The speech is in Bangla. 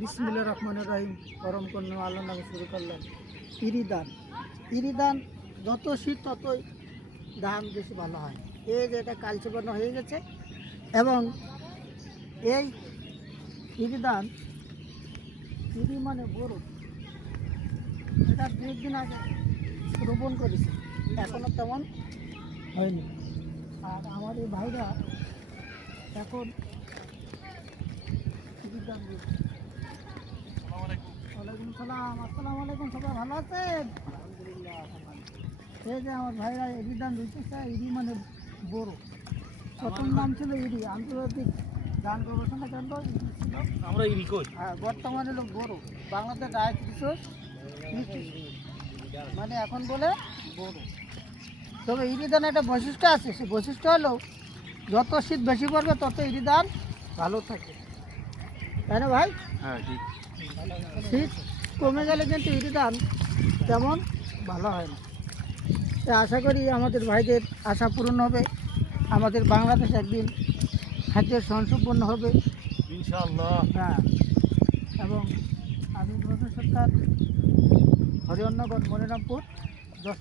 বিসমিল্লাহির রহমানির রহিম। গরম করলে আল্লাহ নামে শুরু করলাম। ইরি ধান যত শীত ততই ধান বেশি ভালো হয়। এই যে এটা কালচে বর্ণ হয়ে গেছে এবং এই ইরি ধান, ইরি মানে বড়, এটা 2 দিন আগে রোপণ করেছে, এখনো তেমন হয়নি। আর আমার এই ভাইরা এখন ইরি ধান রয়েছে। ওয়ালাইকুম সালাম, আসসালামু আলাইকুম। সবাই ভালো আছেন? এই যে আমার ভাইরা ইরি ধান রয়েছে। ইরি মানে বড়, প্রথম নাম ছিল ইরি, আন্তর্জাতিক ধান গবেষণা কেন্দ্র ইরি ছিল। আমরা ইরি কই? হ্যাঁ, বর্তমানে হলো বড়, বাংলাদেশ রাইস রিসোর্স মানে এখন বলে বড়। তবে ইরি ধান একটা বৈশিষ্ট্য আছে, সেই বৈশিষ্ট্য হলো যত শীত বেশি পড়বে তত ইরি ধান ভালো থাকে, তাই না ভাই? হ্যাঁ ঠিক। শীত কমে গেলে কিন্তু ইরি ধান তেমন ভালো হয় না। তাই আশা করি আমাদের ভাইদের আশা পূরণ হবে, আমাদের বাংলাদেশ একদিন খাদ্যের স্বয়ংসম্পন্ন হবে ইনশাআল্লাহ। হ্যাঁ। এবং আমি প্রফেসর সরকার, হরিয়নগর, মনিরামপুর, 10